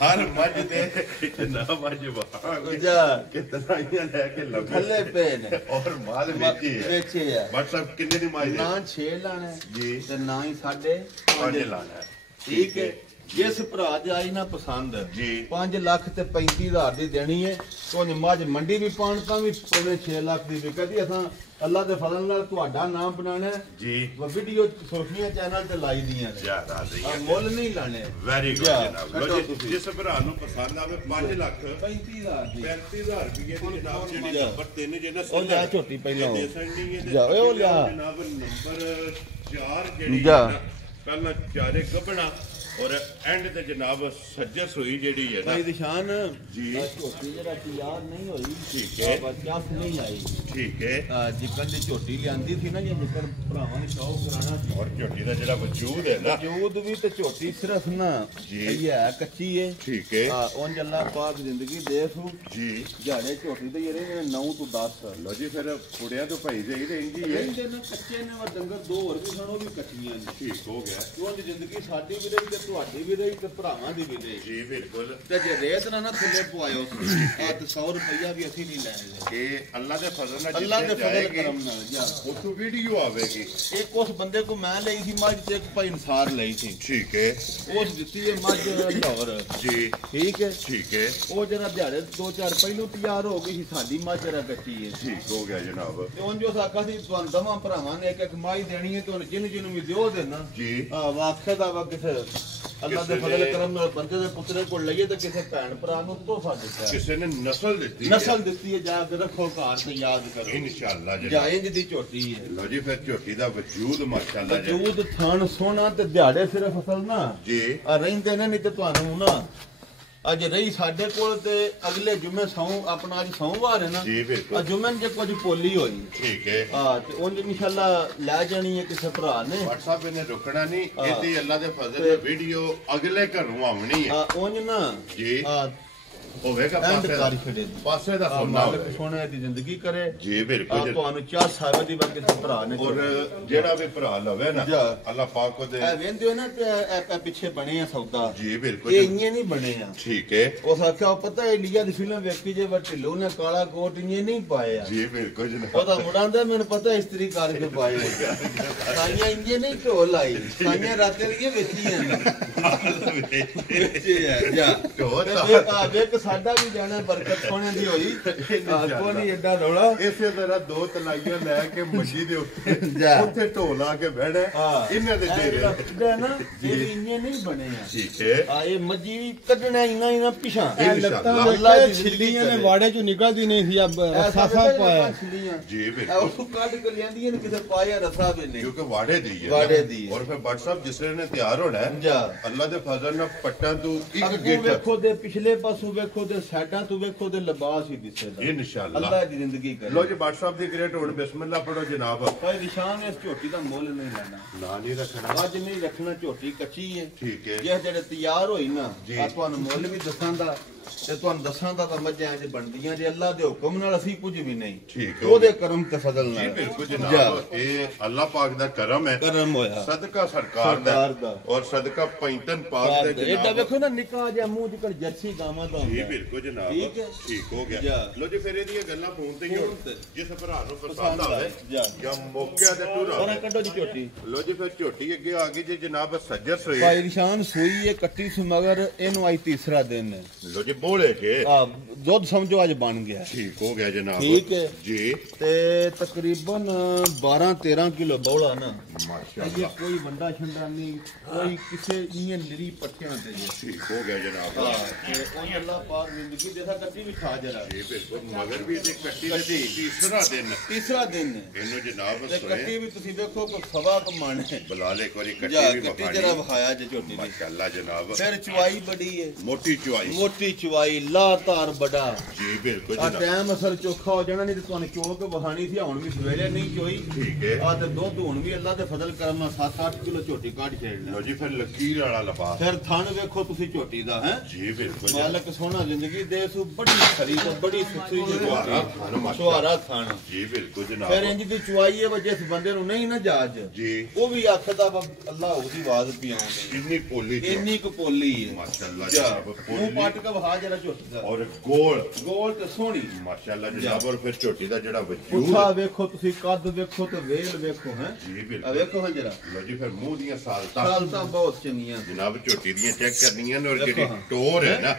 ਹਰ ਮੱਝ ਤੇ ਨਾ ਮੱਝ ਜਾ ਕਿਤਨਾਈਆਂ ਲੈ ਕੇ ਲੰਮੇ ਥੱਲੇ ਪਏ ਨੇ ਔਰ ਮਾਲ ਵੇਚੇ ਆ WhatsApp ਕਿੰਨੇ ਦੀ ਮਾਈ ਨਾ 6 ਲਾਣਾ ਜੀ ਤੇ ਨਾ ਹੀ 5.5 ਲਾਣਾ ਠੀਕ ਹੈ ਜਿਸ ਭਰਾ ਦੀ ਆਈ ਨਾ ਪਸੰਦ ਜੀ 5 ਲੱਖ ਤੇ 35,000 ਦੀ ਦੇਣੀ ਹੈ ਤੋਂ ਮੱਝ ਮੰਡੀ ਵੀ ਪਾਣ ਤਾਂ ਵੀ 6 ਲੱਖ ਦੀ ਵਿਕਦੀ ਅਸਾਂ ਅੱਲਾ ਦੇ ਫਜ਼ਲ ਨਾਲ ਤੁਹਾਡਾ ਨਾਮ ਬਣਾਣਾ ਜੀ ਵੀਡੀਓ ਸੁਰਖੀਆਂ ਚੈਨਲ ਤੇ ਲਾਈ ਦੀਆਂ ਨੇ ਯਾ ਰਾਜ਼ੀ ਮੁੱਲ ਨਹੀਂ ਲਾਣੇ ਵੈਰੀ ਗੁੱਡ ਜਨਾਬ ਲੋ ਜੀ ਜਿਸ ਭਰਾ ਨੂੰ ਪਸੰਦ ਆਵੇ 5 ਲੱਖ 35,000 ਦੀ 35,000 ਰੁਪਏ ਦੀ ਜਨਾਬ ਜਿਹੜੀ ਨੰਬਰ 3 ਜਿਹਨੇ ਉਹ ਲਿਆ ਝੋਟੀ ਪਹਿਲਾਂ ਜਾ ਉਹ ਲਿਆ ਜਨਾਬ ਨੰਬਰ 4 ਜਿਹੜੀ ਪਹਿਲਾਂ ਚਾਰੇ ਗੱਬਣਾ ਔਰ ਐਂਡ ਤੇ ਜਨਾਬ ਸੱਜਸ ਹੋਈ ਜਿਹੜੀ ਹੈ ਨਾ ਭਾਈ ਨਿਸ਼ਾਨ ਜੀ ਝੋਟੀ ਜਿਹੜਾ ਤਿਆਰ ਨਹੀਂ ਹੋਈ ਠੀਕ ਹੈ ਬਸ ਨਹੀਂ ਆਈ ਠੀਕ ਹੈ ਜਿੱਕਣ ਦੀ ਝੋਟੀ ਲਿਆਂਦੀ ਸੀ ਨਾ ਜਿੱਕਣ ਭਰਾਵਾਂ ਨੇ ਸ਼ੌਕ ਕਰਾਣਾ ਸੀ ਔਰ ਝੋਟੀ ਦਾ ਜਿਹੜਾ ਵਜੂਦ ਹੈ ਨਾ ਵਜੂਦ ਵੀ ਤੇ ਝੋਟੀ ਸਿਰਫ ਨਾ ਜੀ ਇਹ ਹੈ ਕੱਚੀ ਹੈ ਠੀਕ ਹੈ ਉਂਝ ਅੱਲਾਹ ਪਾਕ ਜ਼ਿੰਦਗੀ ਦੇਖੂ ਜੀ ਜਿਹੜੇ ਝੋਟੀ ਤੇ ਜਿਹੜੇ 9 ਤੋਂ 10 ਲੋ ਜੀ ਫਿਰ ਕੁੜਿਆਂ ਤੋਂ ਭਾਈ ਜਾਈ ਤੇ ਇੰਜੀ ਹੈ ਇਹਦੇ ਨਾਲ ਕੱਚੇ ਨੇ ਵਾ ਡੰਗਰ ਦੋ ਹੋਰ ਵੀ ਸਨ ਉਹ ਵੀ ਕੱਚੀਆਂ ਨੇ ਠੀਕ ਹੋ ਗਿਆ ਉਂਝ ਜ਼ਿੰਦਗੀ ਸਾਡੀ ਵੀ ਰਹੀ ਤੇ ਤੁਹਾਡੀ ਵੀ ਰਹੀ ਤੇ ਭਰਾਵਾਂ ਦੀ ਵੀ ਰਹੀ ਜੀ ਬਿਲਕੁਲ ਤੇ ਜੇ ਰੇਤ ਨਾ ਥੱਲੇ ਪਵਾਇਓ ਇਹ ਤੇ 100 ਰੁਪਇਆ ਵੀ ਅਸੀਂ ਨਹੀਂ ਲੈਣੇ ਇਹ ਅੱਲਾ ਦੇ ਫਜ਼ਲ ਨਾਲ ਅੱਲਾ ਦੇ ਫਜ਼ਲ ਕਰਮ ਨਾਲ ਜਾ ਉਥੋਂ ਵੀਡੀਓ ਆਵੇਗੀ ਇੱਕ ਉਸ ਬੰਦੇ ਕੋ ਮੈਂ ਲਈ ਸੀ ਮੱਝ ਤੇ ਇੱਕ ਭਾਈ ਇਨਸਾਰ ਲਈ ਸੀ ਠੀਕ ਹੈ ਉਸ ਦਿੱਤੀ ਹੈ ਮੱਝ ਲਾਹੌਰ ਜੀ ਠੀਕ ਹੈ ਉਹ ਜਰਾ ਦਿਹਾੜੇ 2-4 ਪਹਿਲੋਂ ਤਿਆਰ ਹੋ ਗਈ ਸੀ ਸਾਡੀ ਮੱਝ ਜਰਾ ਕੱਚੀ ਹੈ ਠੀਕ ਹੋ ਗਿਆ ਜਨਾਬ ਤੇ ਉਂਝ ਉਸ ਆਖਾ ਸੀ ਤੁਹਾਨੂੰ ਦਵਾਂ ਭਰਾਵਾਂ ਨੇ ਇੱਕ ਮੱਝ ਦੇਣੀ ਹੈ ਤੁਹਾਨੂੰ ਜਿਹਨੂੰ ਵੀ ਦਿਓ ਦੇਣਾ ਜੀ ਵਾਖੇ ਦਾ ਵਾ ਕਿਸੇ ਅੱਲਾ ਦੇ ਫਜ਼ਲ ਕਰਮ ਨਾਲ ਬੰਦੇ ਦੇ ਪੁੱਤਰੇ ਕੋਲ ਲਈਏ ਤੇ ਕਿਸੇ ਭੈਣ ਭਰਾ ਨੂੰ ਤੋਹਫਾ ਦਿੱਤਾ ਕਿਸੇ ਨੇ ਨਸਲ ਦਿੱਤੀ ਹੈ ਜਾ ਕੇ ਰੱਖੋ ਘਰ ਤੇ ਯਾਦ ਕਰੋ ਇਨਸ਼ਾਅੱਲਾ ਜੀ ਜਾਇਜ਼ ਦੀ ਝੋਟੀ ਹੈ ਲੋ ਜੀ ਫਿਰ ਝੋਟੀ ਦਾ ਵਜੂਦ ਮਾਸ਼ਾਅੱਲਾ ਜੀ ਵਜੂਦ ਥਣ ਸੋਹਣਾ ਤੇ ਦਿਹਾੜੇ ਸਿਰਫ ਅਸਲ ਨਾ ਜੀ ਆ ਰਹਿੰਦੇ ਨੇ ਨਹੀਂ ਤੇ ਤੁਹਾਨੂੰ ਨਾ ਅੱਜ ਰਹੀ ਸਾਡੇ ਕੋਲ ਤੇ ਅਗਲੇ ਜੁਮੇ ਆਪਣਾ ਅੱਜ ਸੋਮਵਾਰ ਹੈ ਨਾ ਜੀ ਬਿਲਕੁਲ ਜੁਮੇ ਜੇ ਕੁਝ ਪੋਲੀ ਹੋਈ ਠੀਕ ਹੈ ਤੇ ਉਂਝ ਇਨਸ਼ਾਅੱਲਾ ਲੈ ਜਾਣੀ ਹੈ ਕਿਸੇ ਭਰਾ ਨੇ WhatsApp ਇਹਨੇ ਰੁਕਣਾ ਨਹੀਂ ਇਹਦੀ ਅੱਲਾ ਦੇ ਫਜ਼ਲ ਨਾਲ ਵੀਡੀਓ ਅਗਲੇ ਘਰੋਂ ਆਉਣੀ ਹੈ ਉਂਝ ਨਾ ਜੀ ਹੋਵੇਗਾ ਪਾਸੇ ਦਾ ਸੋਹਣੇ ਦੀ ਜ਼ਿੰਦਗੀ ਕਰੇ ਜੀ ਬਿਲਕੁਲ ਤੁਹਾਨੂੰ ਚਾਹ ਸਾਵੇ ਦੀ ਵਰਗੇ ਤੇ ਭਰਾ ਨੇ ਔਰ ਜਿਹੜਾ ਵੀ ਭਰਾ ਲਵੇ ਨਾ ਅੱਲਾਹ ਪਾਕ ਉਹਦੇ ਇਹ ਵੇਂਦੇ ਹੋ ਨਾ ਤੇ ਪਿੱਛੇ ਬਣੇ ਆ ਸੌਦਾ ਜੀ ਬਿਲਕੁਲ ਇਹ ਇੰਨੇ ਨਹੀਂ ਬਣੇ ਆ ਠੀਕ ਹੈ ਉਸ ਆਖਿਆ ਪਤਾ ਹੈ ਲੀਆ ਦੀ ਫਿਲਮ ਵੇਖੀ ਜੇ ਵਰ ਢਿੱਲੋਂ ਨੇ ਕਾਲਾ ਕੋਟ ਇੰਨੇ ਨਹੀਂ ਪਾਏ ਆ ਜੀ ਬਿਲਕੁਲ ਜਨਾਬ ਉਹਦਾ ਮੁੰਡਾ ਮੈਨੂੰ ਪਤਾ ਇਸਤਰੀ ਕਰਕੇ ਪਾਏ ਸਾਈਆਂ ਇੰਨੇ ਨਹੀਂ ਢੋਲ ਆਈ ਸਾਈਆਂ ਰਾਤੇ ਲਈਏ ਵੇਚੀਆਂ ਜਾ ਢੋਲ ਸਾਡਾ ਵੀ ਜਾਣਾ ਬਰਕਤ ਸੋਹਣੇ ਦੀ ਹੋਈ ਕੋਈ ਨਹੀਂ ਐਡਾ ਰੌਲਾ ਇਸੇ ਤਰ੍ਹਾਂ 2 ਤਲਾਈਆਂ ਲੈ ਕੇ ਮੰਡੀ ਦੇ ਉੱਤੇ ਢੋਲ ਆ ਕੇ ਬਹਿਣਾ ਇਹਨਾਂ ਦੇ ਜਿਹੜੇ ਨਾ ਇਹ ਇੰਨੇ ਨਹੀਂ ਬਣੇ ਆ ਠੀਕ ਹੈ ਇਹ ਮੱਜੀ ਕੱਢਣਾ ਇਨਾ ਪਿਛਾਂ ਅੱਲਾ ਦੀ ਛਿੱਲੀਆਂ ਨੇ ਵਾੜੇ ਚੋਂ ਨਿਕਲਦੀ ਨਹੀਂ ਸੀ ਸਾਫਾ ਪਾਇਆ ਜੀ ਬਿਲਕੁਲ ਉਹ ਕੱਢ ਕੇ ਲਿਆਂਦੀਆਂ ਨੇ ਕਿਤੇ ਪਾਇਆ ਰਸਾ ਵੀ ਨਹੀਂ ਕਿਉਂਕਿ ਵਾੜੇ ਦੀ ਹੈ ਔਰ ਫਿਰ WhatsApp ਜਿਸ ਨੇ ਤਿਆਰ ਹੋਣਾ ਹੈ ਅੱਲਾ ਦੇ ਫਜ਼ਲ ਨਾਲ ਪੱਟਾਂ ਤੋਂ ਇੱਕ ਗਿੱਟ ਵੇਖੋ ਦੇ ਪਿਛਲੇ ਪਾਸੋਂ ਵੇਖੋ ਦੇ ਸਾਈਡਾਂ ਤੋਂ ਵੇਖੋ ਦੇ ਲਿਬਾਸ ਹੀ ਦਿਸੇਗਾ ਇਨਸ਼ਾਅੱਲਾ ਅੱਲਾ ਦੀ ਜ਼ਿੰਦਗੀ ਕਰੇ ਲੋ ਜੀ WhatsApp ਦੀ ਗ੍ਰੇਟ ਹੁਣ ਬਿਸਮਿਲ੍ਲਾ ਪੜੋ ਜਨਾਬ ਭਾਈ ਨਿਸ਼ਾਨ ਇਸ ਝੋਟੀ ਦਾ ਮੁੱਲ ਨਹੀਂ ਲੈਣਾ ਨਾ ਨਹੀਂ ਰੱਖਣਾ ਅੱਜ ਨਹੀਂ ਰੱਖਣਾ ਝੋਟੀ ਕੱਚੀ ਹੈ ਠੀਕ ਹੈ ਜਿਹੜੇ ਤਿਆਰ ਹੋਈ ਨਾ ਆ ਤੁਹਾਨੂੰ ਮੁੱਲ ਵੀ ਦੱਸਾਂਦਾ ਤੇ ਤੁਹਾਨੂੰ ਦੱਸਾਂਦਾ ਤਾਂ ਮੱਝਾਂ ਚ ਬਣਦੀਆਂ ਜੇ ਅੱਲਾ ਦੇ ਹੁਕਮ ਨਾਲ ਅਸੀਂ ਕੁਝ ਵੀ ਨਹੀਂ ਠੀਕ ਹੈ ਉਹਦੇ ਕਰਮ ਤੇ ਫਜ਼ਲ ਨਾਲ ਬਿਲਕੁਲ ਜਨਾਬ ਇਹ ਅੱਲਾਹ ਪਾਕ ਦਾ ਕਰਮ ਹੈ ਕਰਮ ਹੋਇਆ ਸਦਕਾ ਸਰਕਾਰ ਦਾ ਔਰ ਸਦਕਾ ਪੈਂਤਨ ਪਾਕ ਦਾ ਇਹਦਾ ਵੇਖੋ ਨਾ ਨਿੱਕਾ ਜਿਹਾ ਮੂੰਹ ਜਿਕਰ ਜਰਸੀ ਗਾਵਾਂ ਦਾ ਜੀ ਬਿਲਕੁਲ ਜਨਾਬ ਠੀਕ ਹੋ ਗਿਆ ਲੋ ਜੀ ਫਿਰ ਇਹਦੀਆਂ ਗੱਲਾਂ ਫੋਨ ਤੇ ਹੀ ਹੋਣ ਜਿਸ ਭਰਾ ਨੂੰ ਪਸੰਦ ਆਵੇ ਜਾਂ ਮੌਕੇ ਤੇ ਟੁਰਾ ਉਹਨਾਂ ਕੱਢੋ ਜੀ ਝੋਟੀ ਲੋ ਜੀ ਫਿਰ ਝੋਟੀ ਅੱਗੇ ਆ ਗਈ ਜੀ ਜਨਾਬ ਸੱਜਰ ਸੋਈ ਭਾਈ ਨਿਸ਼ਾਨ ਸੂਈ ਹੈ ਕੱਟੀ ਸੀ ਮਗਰ ਇਹਨੂੰ ਅੱਜ ਤੀਸਰਾ ਦਿਨ ਹੈ ਲੋ ਜੀ ਬੋਲੇ ਕੇ ਦੁੱਧ ਸਮਝੋ ਅੱਜ ਬਣ ਗਿਆ ਠੀਕ ਹੋ ਗਿਆ ਜਨਾਬ ਠੀਕ ਹੈ ਜੀ ਤੇ ਤਕਰੀਬਨ 12-13 ਕਿਲੋ ਬੌਲਾ ਨਾ ਮਾਸ਼ਾਅੱਲਾ ਕੋਈ ਵੱਡਾ ਛੰਡਾ ਨਹੀਂ ਕੋਈ ਕਿਸੇ ਈਆਂ ਨਿਰੀ ਪੱਟਿਆਂ ਤੇ ਜੀ ਠੀਕ ਹੋ ਗਿਆ ਜਨਾਬ ਤੇ ਉਹ ਅੱਲਾਹ ਪਾਕ ਜ਼ਿੰਦਗੀ ਦੇ ਸਾ ਕੱਟੀ ਵੀ ਖਾ ਜਰਾ ਇਹ ਬਿਲਕੁਲ ਮਗਰ ਵੀ ਤੇ ਕੱਟੀ ਦੇ ਤੀਸਰਾ ਦਿਨ ਹੈ ਇਹਨੂੰ ਜਨਾਬ ਤੇ ਕੱਟੀ ਵੀ ਤੁਸੀਂ ਦੇਖੋ ਕੋ ਸਵਾ ਕ ਮਣ ਹੈ ਬਲਾਲ ਇੱਕ ਵਾਰੀ ਕੱਟੀ ਵੀ ਕੱਟੀ ਜਰਾ ਵਿਖਾਇਆ ਜੇ ਝੋਟੀ ਦੀ ਮਾਸ਼ਾਅੱਲਾ ਜਨਾਬ ਫਿਰ ਚੁਆਈ ਬੜੀ ਹੈ ਮੋਟੀ ਚੁਆਈ ਲਾ ਧਾਰ ਬੜਾ ਜੀ ਬਿਲਕੁਲ ਆ ਟਾਈਮ ਅਸਲ ਚੋਖਾ ਹੋ ਜਾਣਾ ਨਹੀਂ ਤੇ ਤੁਹਾਨੂੰ ਚੋਕ ਵਹਾਣੀ ਸੀ ਹੁਣ ਵੀ ਸਵੇਰੇ ਨਹੀਂ ਚੋਈ ਠੀਕ ਹੈ ਆ ਤੇ ਦੁੱਧ ਹੁਣ ਵੀ ਅੱਲਾ ਦੇ ਫਜ਼ਲ ਕਰਮ ਨਾਲ 7-8 ਕਿਲੋ ਝੋਟੀ ਕੱਢ ਛੇੜਨਾ ਲੋ ਜੀ ਫਿਰ ਲਕੀਰ ਵਾਲਾ ਲਫਾਫ ਫਿਰ ਥਣ ਵੇਖੋ ਤੁਸੀਂ ਝੋਟੀ ਦਾ ਹੈ ਜੀ ਬਿਲਕੁਲ ਮਾਲਕ ਸੋਹਣਾ ਜ਼ਿੰਦਗੀ ਦੇ ਸੂ ਬੜੀ ਖਰੀ ਤੇ ਬੜੀ ਸੁਥਰੀ ਜਵਾਰਾ ਸੁਹਾਰਾ ਥਣ ਜੀ ਬਿਲਕੁਲ ਜਨਾਬ ਫਿਰ ਇੰਜ ਦੀ ਚੁਆਈ ਹੈ ਵਜੇ ਇਸ ਬੰਦੇ ਨੂੰ ਨਹੀਂ ਨਾ ਜਾਜ ਜੀ ਉਹ ਵੀ ਆਖਦਾ ਅੱਲਾ ਉਹਦੀ ਆਵਾਜ਼ ਪਿਆਉਂਦੇ ਕਿੰਨੀ ਪੋਲੀ ਇੰਨੀ ਕੁ ਪੋਲੀ ਹੈ ਮਾਸ਼ਾਅੱਲਾ ਜਨਾਬ ਉਹ ਪਾਟ ਕੇ ਵਹਾ ਜਰਾ ਝੋਟੀ ਦਾ ਔਰ ਗੋਲ ਤੇ ਸੋਹਣੀ ਮਾਸ਼ਾਅੱਲਾ ਜਨਾਬ ਔਰ ਫਿਰ ਝੋਟੀ ਦਾ ਜਿਹੜਾ ਵਜੂਦ ਉਠਾ ਵੇਖੋ ਤੁਸੀਂ ਕੱਦ ਵੇਖੋ ਤੇ ਵੇਲ ਵੇਖੋ ਹੈ ਜੀ ਆ ਬਿਲਕੁਲ ਵੇਖੋ ਹਾਂ ਜਰਾ ਲੋ ਜੀ ਫਿਰ ਮੂੰਹ ਦੀਆਂ ਸਾਲਤਾਂ ਸਾਲਤਾਂ ਬਹੁਤ ਚੰਗੀਆਂ ਜਨਾਬ ਝੋਟੀ ਦੀਆਂ ਚੈੱਕ ਕਰਨੀਆਂ ਨੇ ਔਰ ਜਿਹੜੀ ਟੋਰ ਹੈ ਨਾ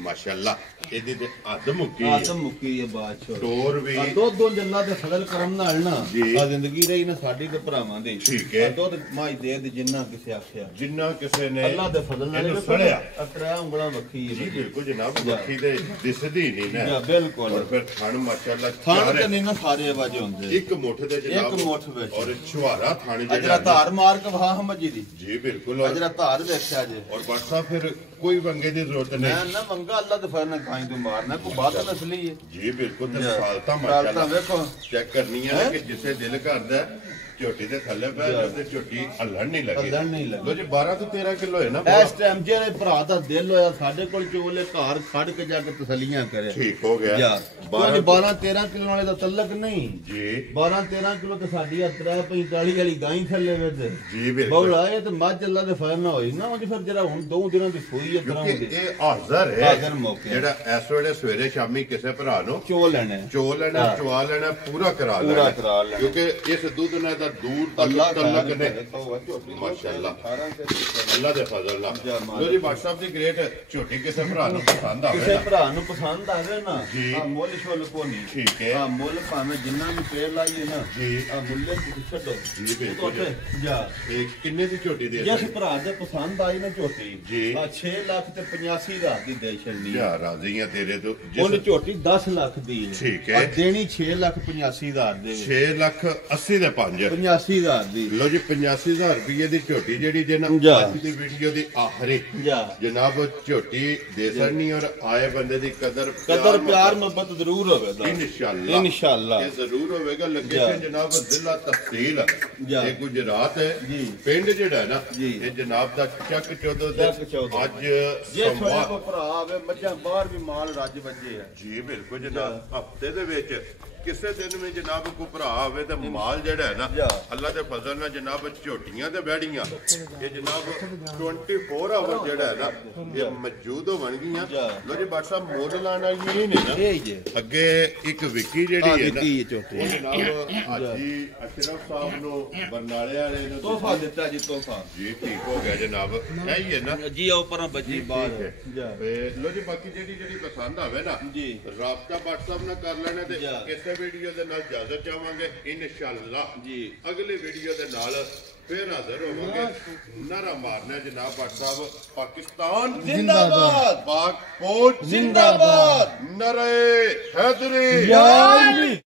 ਮਾਸ਼ਾਅੱਲਾ ਇਹਦੇ ਤੇ ਅੱਧ ਮੁੱਕੀ ਆਦਮ ਮੁੱਕੀ ਹੈ ਬਾਦਸ਼ਾਹ ਟੋਰ ਵੀ ਦੋ ਜੱਲਾ ਦੇ ਫਜ਼ਲ ਕਰਮ ਨਾਲ ਨਾ ਜੀ। ਆ ਜ਼ਿੰਦਗੀ ਰਹੀ ਨਾ ਸਾਡੀ ਤੇ ਭਰਾਵਾਂ ਦੀ ਠੀਕ ਹੈ। ਦੁੱਧ ਮਾਈ ਦੇ ਜਿੰਨਾ ਕਿਸੇ ਆਖਿਆ ਜਿੰਨਾ ਕਿਸੇ ਨੇ ਅੱਲਾ ਦੇ ਫਜ਼ਲ ਨਾਲ ਇਹਨੂੰ ਸੜਿਆ ਅਤਰਾ ਉਂਗਲਾਂ ਵੱਖੀ ਜੀ ਹੈ ਬਿਲਕੁਲ ਜਨਾਬ ਮੱਖੀ ਤੇ ਦਿਸਦੀ ਨਹੀਂ ਜੀ ਨਾ ਬਿਲਕੁਲ ਔਰ ਫਿਰ ਥਣ ਮਾਸ਼ਾਅੱਲਾ ਥਾਣ ਤੇ ਨਹੀਂ ਨਾ ਸਾਰੇ ਵਾਜੇ ਹੁੰਦੇ ਇੱਕ ਮੁੱਠ ਦੇ ਜਨਾਬ ਇੱਕ ਮੁੱਠ ਵਿੱਚ। ਔਰ ਛੁਹਾਰਾ ਥਣ ਅਜਰਾ ਧਾਰ ਮਾਰ ਕੇ ਵਹਾ ਹਮਜੀ ਦੀ ਜੀ ਬਿਲਕੁਲ ਔਰ ਅਜਰਾ ਧਾਰ ਵੇਖਿਆ ਜੇ ਬਾਦਸ਼ਾਹ ਫਿਰ ਕੋਈ ਵੰਗੇ ਦੀ ਜ਼ਰੂਰਤ ਮੈਂ ਨਹੀਂ ਨਾ ਮੰਗਾ ਅੱਲਾ ਦੇ ਫਜ਼ਲ ਨਾਲ ਕਾਈ ਤੋਂ ਮਾਰਨਾ ਕੋਈ ਬਾਤ ਨਸਲੀ ਹੈ ਜੀ ਬਿਲਕੁਲ ਤੇ ਸਾਲਤਾਂ ਸਾਲਤਾਂ ਮਾਸ਼ਾਅੱਲਾ ਵੇਖੋ ਚੈੱਕ ਕਰਨੀਆਂ ਨੇ ਕਿ ਜਿਸੇ ਦਿਲ ਕਰਦਾ ਹੈ, ਝੋਟੀ ਦੇ ਥੱਲੇ ਪੈ ਜਾਓ ਤੇ ਝੋਟੀ ਹੱਲਣ ਨਹੀਂ ਲੱਗੀ ਹੱਲਣ ਨਹੀਂ ਲੱਗੀ। ਲੋ ਜੀ 12 ਤੋਂ 13 ਕਿਲੋ ਹੈ ਨਾ ਇਸ ਟਾਈਮ ਜਿਹੜੇ ਭਰਾ ਦਾ ਦਿਲ ਹੋਇਆ ਸਾਡੇ ਕੋਲ ਚੋਲੇ ਘਰ ਖੜ ਕੇ ਜਾ ਕੇ ਤਸੱਲੀਆਂ ਕਰੇ ਠੀਕ ਹੋ ਗਿਆ ਯਾਰ 12-13 ਕਿਲੋ ਵਾਲੇ ਦਾ ਤਲਕ ਨਹੀਂ ਜੀ 12-13 ਕਿਲੋ ਤੇ ਸਾਡੀ ਆ 45 ਵਾਲੀ ਗਾਈ ਥੱਲੇ ਵੇ ਜੀ ਬਿਲਕੁਲ ਬੌਲਾ ਇਹ ਤੇ ਮੱਝ ਅੱਲਾ ਦੇ ਫਜ਼ਲ ਨਾਲ ਹੋਈ ਨਾ ਉਹ ਫਿਰ ਜਿਹੜਾ ਹੁਣ 2 ਦਿਨਾਂ ਦੀ ਸੋਈ ਹੈ ਕਿਉਂਕਿ ਦਰਾਂ ਇਹ ਹਾਜ਼ਰ ਹੈ ਹਾਜ਼ਰ ਮੌਕੇ ਜਿਹੜਾ ਇਸ ਵੇਲੇ ਸਵੇਰੇ ਸ਼ਾਮੀ ਕਿਸੇ ਭਰਾ ਨੂੰ ਚੋ ਲੈਣਾ ਚੋ ਲੈਣਾ ਚਵਾ ਲੈਣਾ ਪੂਰਾ ਕਰਾ ਲੈਣਾ ਕਿਉਂਕਿ ਇਸ ਦੁੱਧ ਨਾਲ ਦਾ ਦੂਰ ਤੱਕ ਤਲਕ ਨੇ ਮਾਸ਼ਾਅੱਲਾ ਅੱਲਾ ਦੇ ਫਜ਼ਲ ਨਾਲ ਲੋ ਜੀ WhatsApp ਦੀ ਗ੍ਰੇਟ ਝੋਟੀ ਕਿਸੇ ਭਰਾ ਨੂੰ ਪਸੰਦ ਆਵੇ ਕਿਸੇ ਨਾ ਭਰਾ ਨੂੰ ਪਸੰਦ ਆਵੇ ਨਾ ਜੀ। ਆ ਮੁੱਲ ਛੋਲ ਕੋ ਨਹੀਂ ਠੀਕ ਹੈ। ਆ ਮੁੱਲ ਭਾਵੇਂ ਜਿੰਨਾ ਵੀ ਪੇੜ ਲਾਈਏ ਨਾ ਜੀ। ਆ ਮੁੱਲੇ ਤੁਸੀਂ ਛੱਡੋ ਜੀ, ਬਿਲਕੁਲ। ਜਾ ਇਹ ਕਿੰਨੇ ਦੀ ਝੋਟੀ ਦੇ ਜਿਸ ਭਰਾ ਦੇ ਪਸੰਦ ਆਈ ਨਾ ਝੋਟੀ ਜੀ। ਆ 6 ਲੱਖ ਤੇ 85,000 ਦੀ ਦੇ ਛੱਡਣੀ ਯਾ ਰਾਜ਼ੀਆਂ ਤੇਰੇ ਤੋਂ ਉਹਨ ਝੋਟੀ 10 ਲੱਖ ਦੀ ਹੈ ਠੀਕ ਹੈ। ਆ ਦੇਣੀ 6,85,000 ਦੇ 6 ਲੱਖ 80 ਦੇ 5 85,000 ਦੀ ਲੋ ਜੀ 85,000 ਰੁਪਏ ਦੀ ਝੋਟੀ ਜਿਹੜੀ ਜੇ ਨਾ ਜਾ। ਅੱਜ ਦੀ ਵੀਡੀਓ ਦੀ ਆਖਰੀ ਜਾ ਜਨਾਬ ਝੋਟੀ ਦੇ ਸਰਨੀ ਔਰ ਆਏ ਬੰਦੇ ਦੀ ਕਦਰ ਪਿਆਰ ਮੁਹੱਬਤ ਜ਼ਰੂਰ ਹੋਵੇਗਾ ਇਨਸ਼ਾਅੱਲਾ ਇਨਸ਼ਾਅੱਲਾ ਇਹ ਜ਼ਰੂਰ ਹੋਵੇਗਾ ਲੱਗੇ ਜਾ। ਕਿ ਜਨਾਬ ਜ਼ਿਲ੍ਹਾ ਤਹਿਸੀਲ ਜਾ। ਇਹ ਗੁਜਰਾਤ ਹੈ ਜੀ। ਪਿੰਡ ਜਿਹੜਾ ਹੈ ਨਾ ਜੀ। ਇਹ ਜਨਾਬ ਦਾ ਚੱਕ 14 ਚੱਕ 14 ਅੱਜ ਜੇ ਤੁਹਾਡੇ ਸੰਵਾਦ ਕੋ ਭਰਾ ਆਵੇ ਮੱਝਾਂ ਬਾਹਰ ਵੀ ਮਾਲ ਰੱਜ ਵੱਜੇ ਆ ਜੀ ਬਿਲਕੁਲ ਜਨਾਬ ਹਫਤੇ ਦੇ ਵਿੱਚ ਕਿਸੇ ਦਿਨ ਵੀ ਜਨਾਬ ਕੋ ਭਰਾ ਆਵੇ ਤੇ ਮਾਲ ਜਿਹੜਾ ਹੈ ਨਾ ਜਾ। ਅੱਲਾ ਦੇ ਫਜ਼ਲ ਨਾਲ ਜਨਾਬ ਝੋਟੀਆਂ ਤੇ ਬੈੜੀਆਂ ਇਹ ਜਨਾਬ 24 ਆਵਰ ਜਿਹੜਾ ਹੈ ਨਾ ਇਹ ਮੌਜੂਦ ਹੋਣਗੀਆਂ ਜਾ। ਲੋ ਜੀ ਬਾਦਸ਼ਾਹ ਮੋਡ ਲਾਣ ਵਾਲੀ ਇਹ ਨੇ ਨਾ ਇਹ ਜੇ ਅੱਗੇ ਇੱਕ ਵਿਕੀ ਜਿਹੜੀ ਹੈ ਨਾ ਵਿਕੀ ਝੋਟੀ। ਉਹ ਜਨਾਬ ਹਾਜੀ ਅਸ਼ਰਫ ਸਾਹਿਬ ਨੂੰ ਬਰਨਾਲੇ ਵਾਲੇ ਨੂੰ ਤੋਹਫਾ ਦਿੱਤਾ ਜੀ ਤੋਹਫਾ ਜੀ ਠੀਕ ਹੋ ਗਿਆ ਜਨਾਬ ਇਹ ਹੀ ਹੈ ਨਾ ਜੀ ਆਓ ਪਰਾਂ ਬੱਜੀ ਬਾਹਰ ਜਾ ਤੇ ਲੋ ਜੀ ਬਾਕੀ ਜਿਹੜੀ ਪਸੰਦ ਆਵੇ ਨਾ ਜੀ। ਰਾਬਤਾ WhatsApp ਨਾਲ ਕਰ ਲੈਣਾ ਤੇ ਜਾ। ਇਸੇ ਵੀਡੀਓ ਦੇ ਨਾਲ ਇਜਾਜ਼ਤ ਚਾਹਾਂਗੇ ਇਨਸ਼ਾਅੱਲਾ ਜੀ। ਅਗਲੀ ਵੀਡੀਓ ਦੇ ਨਾਲ ਫਿਰ ਹਾਜ਼ਰ ਹੋਵਾਂਗੇ ਨਾਰਾ ਮਾਰਨਾ ਜਨਾਬ WhatsApp ਪਾਕਿਸਤਾਨ ਜ਼ਿੰਦਾਬਾਦ ਪਾਕ ਫੌਜ ਜ਼ਿੰਦਾਬਾਦ ਨਰੇ ਹੈਦਰੀ ਯਾ